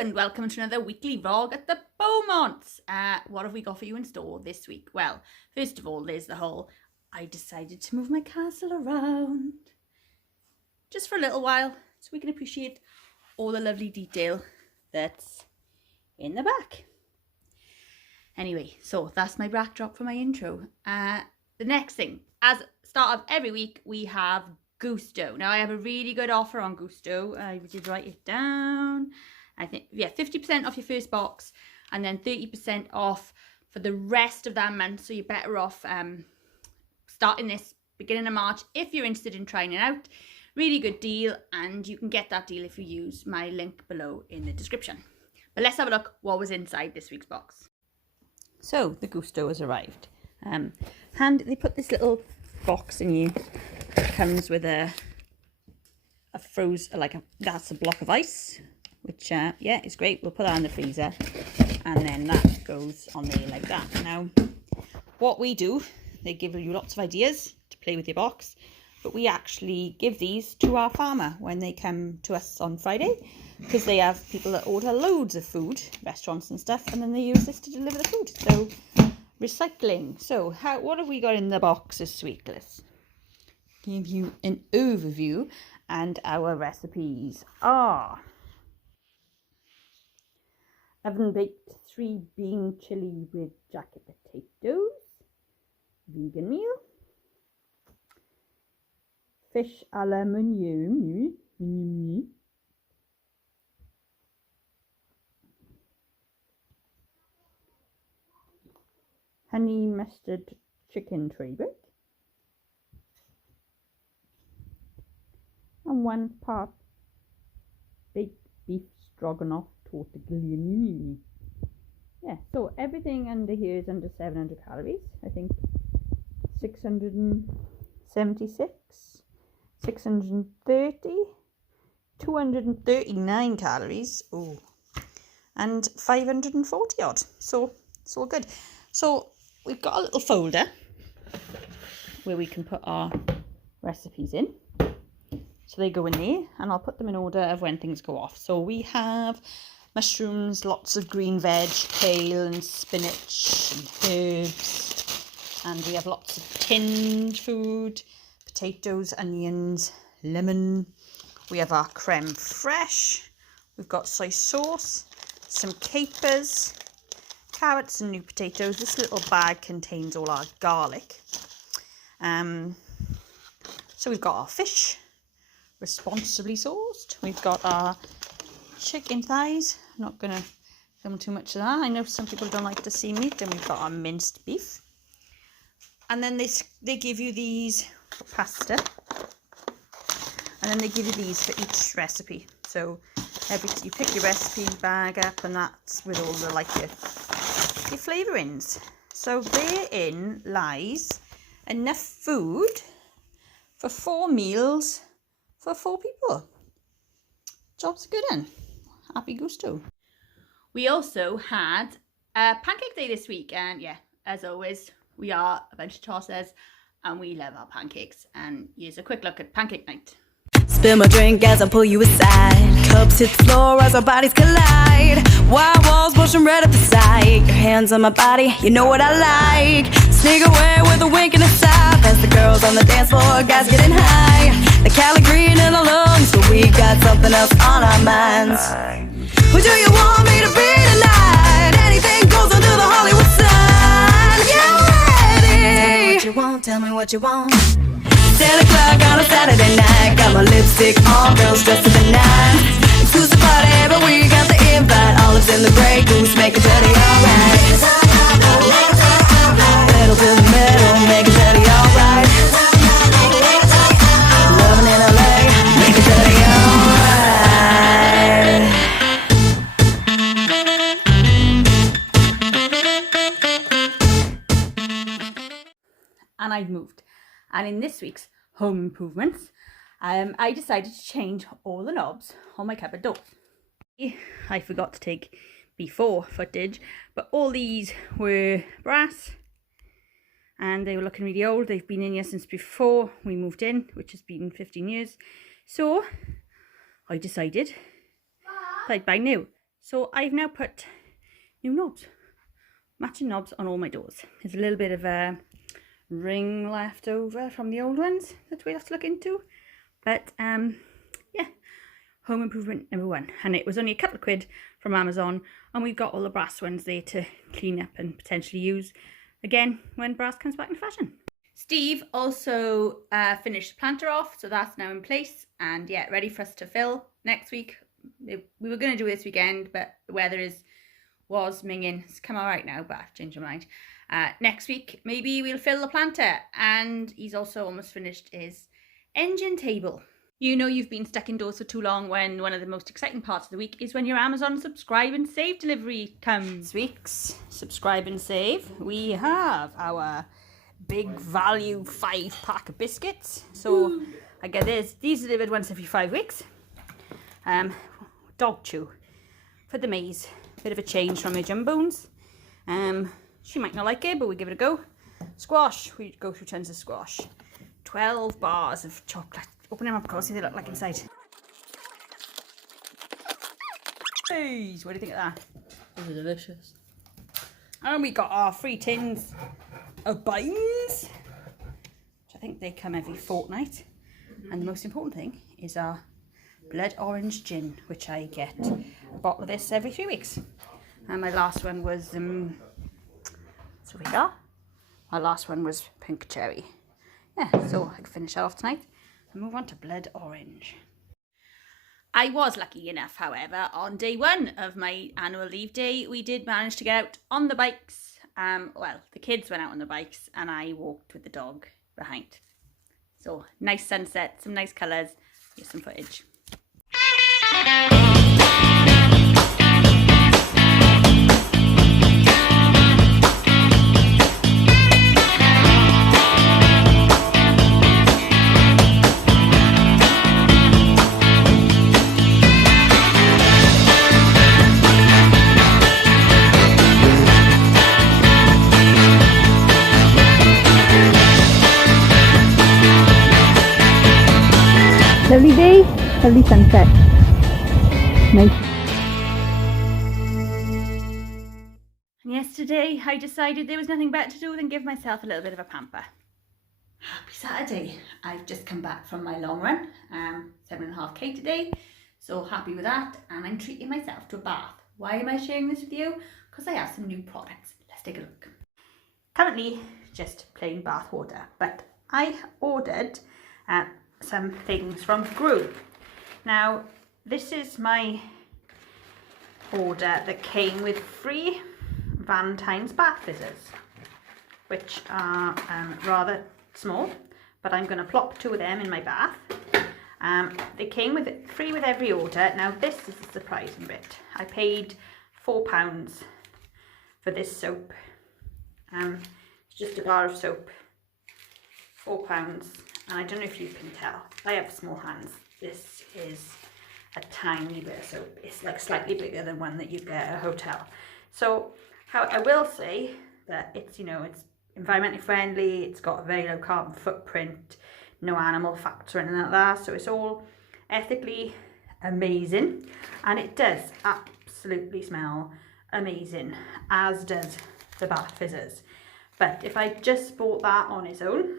and welcome to another weekly vlog at the Beaumonts. What have we got for you in store this week? Well, first of all, there's the whole I decided to move my castle around just for a little while so we can appreciate all the lovely detail that's in the back. Anyway, so that's my backdrop for my intro. The next thing, as start of every week, we have Gousto. Now I have a really good offer on Gousto. I did write it down. I think, yeah, 50% off your first box and then 30% off for the rest of that month. So you're better off starting this beginning of March if you're interested in trying it out. Really good deal, and you can get that deal if you use my link below in the description. But let's have a look what was inside this week's box. So the Gousto has arrived. They put this little box in you. It comes with a that's a block of ice, which yeah, is great. We'll put that in the freezer, and then that goes on there like that. Now, what we do, they give you lots of ideas to play with your box, but we actually give these to our farmer when they come to us on Friday, because they have people that order loads of food, restaurants and stuff, and then they use this to deliver the food. So recycling. So what have we got in the box this week? Let's give you an overview, and our recipes are oven baked 3 bean chili with jacket potatoes, vegan meal, fish a la mignon, honey mustard chicken tray break, and 1 part baked beef stroganoff tortiglioni. Yeah, so everything under here is under 700 calories. I think 676, 630, 239 calories. Oh, and 540 odd. So it's all good. So we've got a little folder where we can put our recipes in. So they go in there, and I'll put them in order of when things go off. So we have mushrooms, lots of green veg, kale and spinach and herbs. And we have lots of tinned food, potatoes, onions, lemon. We have our creme fraiche. We've got soy sauce, some capers, carrots and new potatoes. This little bag contains all our garlic. So we've got our fish, responsibly sourced. We've got our chicken thighs. I'm not going to film too much of that. I know some people don't like to see meat. And we've got our minced beef. And then they give you these for pasta. And then they give you these for each recipe. So you pick your recipe bag up, and that's with all the your flavourings. So therein lies enough food for 4 meals for 4 people. Job's good one. Happy Gousto. We also had a pancake day this week, and yeah, as always, we are a bunch of tossers and we love our pancakes. And here's a quick look at pancake night. Spill my drink as I pull you aside. Cups hit the floor as our bodies collide. Wild walls pushing right up the side. Your hands on my body, you know what I like. Sneak away with a wink and a sigh. That's the girls on the dance floor, guys getting high. The Cali green in our lungs, but we got something else on our minds. Who do you want me to be tonight? Anything goes under the Hollywood sign. Yeah, ready? Tell me what you want. 10 o'clock on a Saturday night. Got my lipstick on, girls dressed to the nines. Exclusive party, but we got the invite. Olives in the Grey Goose, make it dirty alright. Pedal to the metal, make it dirty alright. Loving in LA, make it dirty alright. And I've moved. And in this week's home improvements, I decided to change all the knobs on my cupboard doors. I forgot to take before footage, but all these were brass and they were looking really old. They've been in here since before we moved in, which has been 15 years. So I decided I'd buy new. So I've now put new knobs, matching knobs on all my doors. There's a little bit of a ring left over from the old ones that we have to look into. But yeah, home improvement number one. And it was only a couple of quid from Amazon, and we've got all the brass ones there to clean up and potentially use again when brass comes back in fashion. Steve also finished the planter off, so that's now in place and yeah, ready for us to fill next week. We were going to do it this weekend, but the weather was minging. It's come all right now, but I've changed my mind. Next week, maybe we'll fill the planter, and he's also almost finished his engine table. You know you've been stuck indoors for too long when one of the most exciting parts of the week is when your Amazon subscribe and save delivery comes. This week's subscribe and save, we have our big value 5-pack of biscuits. So I get these delivered once every 5 weeks. Dog chew for the Maze, bit of a change from my jumbones. She might not like it, but we give it a go. Squash, we go through tons of squash. 12 bars of chocolate. Open them up, cause see what they look like inside. Hey, what do you think of that? Those are delicious. And we got our 3 tins of beans, which I think they come every fortnight. And the most important thing is our blood orange gin, which I get a bottle of this every 3 weeks. And my last one was so we got. My last one was pink cherry. Yeah, so I can finish that off tonight and move on to blood orange. I was lucky enough, however, on day 1 of my annual leave day, we did manage to get out on the bikes. Well, the kids went out on the bikes and I walked with the dog behind. So nice sunset, some nice colours. Here's some footage. Lovely day, lovely sunset. Nice. And yesterday I decided there was nothing better to do than give myself a little bit of a pamper. Happy Saturday. I've just come back from my long run, 7.5k today. So happy with that, and I'm treating myself to a bath. Why am I sharing this with you? Because I have some new products. Let's take a look. Currently just plain bath water, but I ordered some things from Grew. Now this is my order that came with 3 Valentine's bath fizzers, which are rather small, but I'm going to plop 2 of them in my bath. They came with 3 with every order. Now this is the surprising bit. I paid £4 for this soap. It's just a bar of soap, £4. And I don't know if you can tell, I have small hands. This is a tiny bit of soap. It's like slightly bigger than one that you get at a hotel. So I will say that it's, you know, it's environmentally friendly. It's got a very low carbon footprint, no animal fats or anything like that. So it's all ethically amazing. And it does absolutely smell amazing, as does the bath fizzers. But if I just bought that on its own,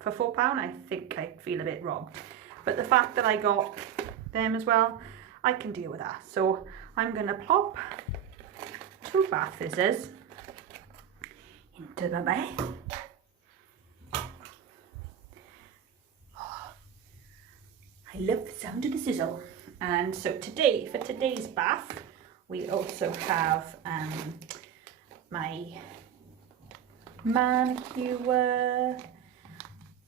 for £4, I think I'd feel a bit robbed. But the fact that I got them as well, I can deal with that. So I'm going to plop 2 bath fizzers into my bath. Oh, I love the sound of the sizzle. And so today, for today's bath, we also have my manicure,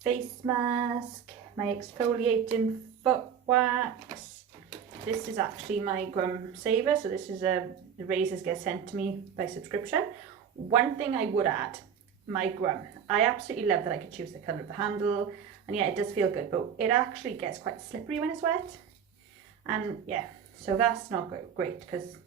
face mask, my exfoliating foot wax. This is actually my Grum Saver, so this is the razors get sent to me by subscription. One thing I would add, my Grum. I absolutely love that I could choose the colour of the handle, and yeah, it does feel good, but it actually gets quite slippery when it's wet. And yeah, so that's not great because,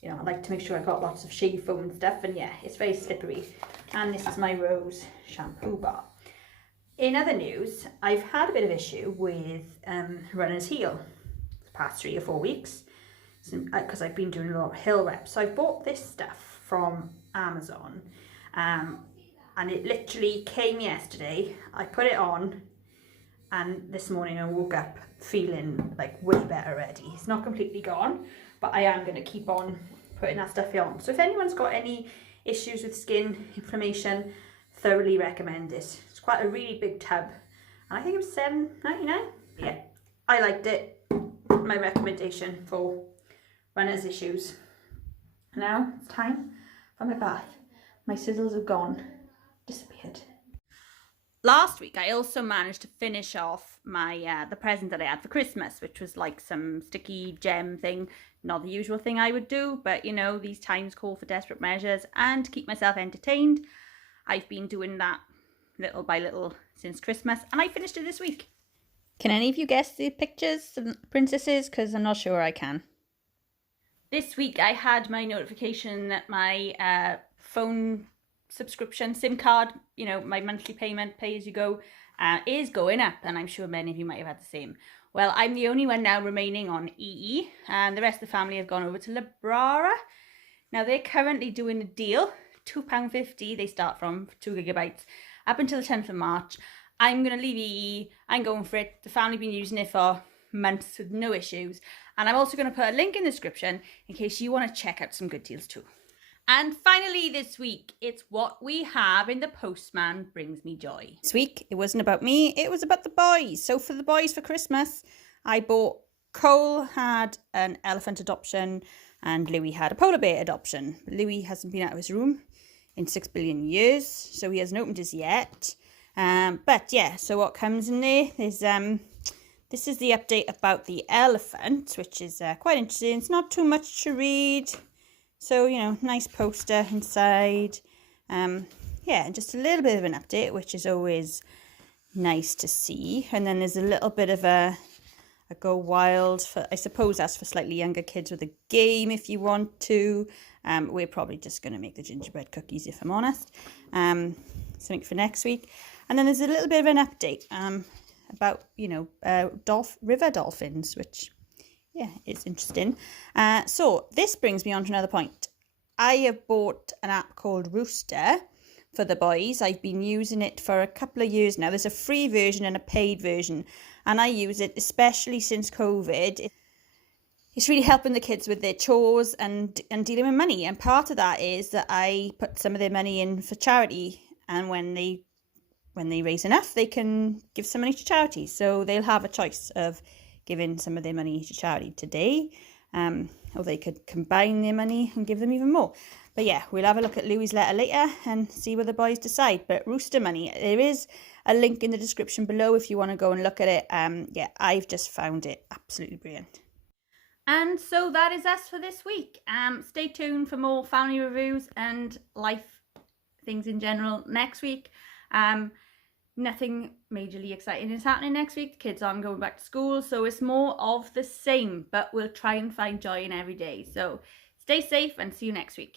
you know, I like to make sure I got lots of shave foam and stuff, and yeah, it's very slippery. And this is my Rose shampoo bar. In other news, I've had a bit of issue with runner's heel the past 3 or 4 weeks. because I've been doing a lot of hill reps. So I bought this stuff from Amazon, and it literally came yesterday. I put it on, and this morning I woke up feeling like way better already. It's not completely gone, but I am going to keep on putting that stuff on. So if anyone's got any issues with skin inflammation, thoroughly recommend it. It's quite a really big tub, and I think it was $7.99. Yeah, I liked it. My recommendation for runners' issues. Now it's time for my bath. My sizzles have gone, disappeared. Last week I also managed to finish off my the present that I had for Christmas, which was like some sticky gem thing. Not the usual thing I would do, but you know, these times call for desperate measures, and to keep myself entertained, I've been doing that little by little since Christmas, and I finished it this week. Can any of you guess the pictures of princesses? Because I'm not sure I can. This week I had my notification that my phone subscription, SIM card, you know, my monthly payment, pay as you go, is going up, and I'm sure many of you might have had the same. Well, I'm the only one now remaining on EE, and the rest of the family have gone over to Librara. Now they're currently doing a deal, £2.50 they start from for 2 gigabytes, up until the 10th of March. I'm going to leave EE, I'm going for it. The family have been using it for months with no issues, and I'm also going to put a link in the description in case you want to check out some good deals too. And finally this week, it's what we have in The Postman Brings Me Joy. This week, it wasn't about me, it was about the boys. So for the boys for Christmas, I bought, Cole had an elephant adoption and Louis had a polar bear adoption. Louis hasn't been out of his room in 6 billion years, so he hasn't opened his yet. But yeah, so what comes in there is, this is the update about the elephant, which is quite interesting. It's not too much to read. So, you know, nice poster inside. Yeah, and just a little bit of an update, which is always nice to see. And then there's a little bit of a go wild, for, I suppose that's for slightly younger kids with a game if you want to. We're probably just going to make the gingerbread cookies, if I'm honest. Something for next week. And then there's a little bit of an update about, you know, river dolphins, which... yeah, it's interesting. So this brings me on to another point. I have bought an app called Rooster for the boys. I've been using it for a couple of years now. There's a free version and a paid version, and I use it especially since COVID. It's really helping the kids with their chores and dealing with money. And part of that is that I put some of their money in for charity, and when they raise enough, they can give some money to charity. So they'll have a choice of giving some of their money to charity today, or they could combine their money and give them even more. But yeah, we'll have a look at Louis' letter later and see what the boys decide. But Rooster Money, there is a link in the description below if you want to go and look at it. Yeah, I've just found it absolutely brilliant. And so that is us for this week. Stay tuned for more family reviews and life things in general next week. Nothing majorly exciting is happening next week. The kids aren't going back to school, so it's more of the same, but we'll try and find joy in every day. So stay safe and see you next week.